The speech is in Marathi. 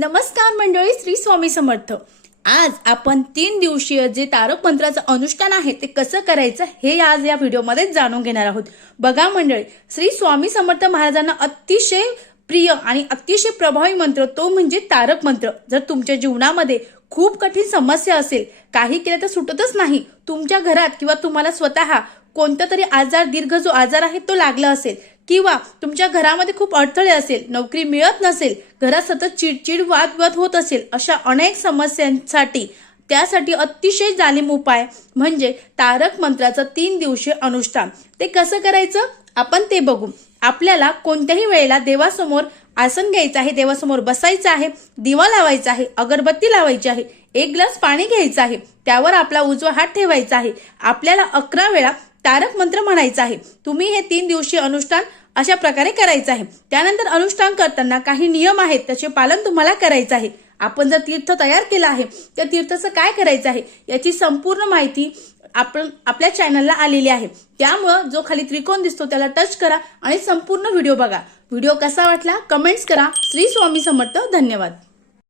नमस्कार मंडळी श्री स्वामी समर्थ. आज आपण तीन दिवसीय जे तारक मंत्राचं अनुष्ठान आहे ते कसं करायचं हे आज या व्हिडिओमध्ये जाणून घेणार आहोत. बघा मंडळी श्री स्वामी समर्थ महाराजांना अतिशय प्रिय आणि अतिशय प्रभावी मंत्र तो म्हणजे तारक मंत्र. जर तुमच्या जीवनामध्ये खूप कठीण समस्या असेल काही केलं तर सुटतच नाही. तुमच्या घरात किंवा तुम्हाला स्वतः कोणता तरी आजार दीर्घ जो आजार आहे तो लागला असेल किंवा तुमच्या घरामध्ये खूप अडथळे असेल नोकरी मिळत नसेल घरात सतत चिडचिड वादवाद होत असेल अशा अनेक समस्यांसाठी त्यासाठी अतिशय जालिम उपाय म्हणजे तारक मंत्राचं तीन दिवसीय अनुष्ठान. ते कसं करायचं? आपण ते बघू. आपल्याला कोणत्याही वेळेला देवासमोर आसन घ्यायचं आहे देवासमोर बसायचं आहे दिवा लावायचा आहे अगरबत्ती लावायची आहे एक ग्लास पाणी घ्यायचं आहे त्यावर आपला उजवा हात ठेवायचा आहे. आपल्याला अकरा वेळा तारक मंत्र म्हणायचा आहे. तुम्ही हे तीन दिवसीय अनुष्ठान अशा प्रकारे करायचं आहे. त्यानंतर अनुष्ठान करताना काही नियम आहेत त्याचे पालन तुम्हाला करायचं आहे. आपण जर तीर्थ तयार केलं आहे त्या तीर्थाचं काय करायचं आहे याची संपूर्ण माहिती आपण आपल्या चॅनलला आलेली आहे. त्यामुळं जो खाली त्रिकोण दिसतो त्याला टच करा आणि संपूर्ण व्हिडिओ बघा. व्हिडिओ कसा वाटला? कमेंट्स करा. श्री स्वामी समर्थ. धन्यवाद.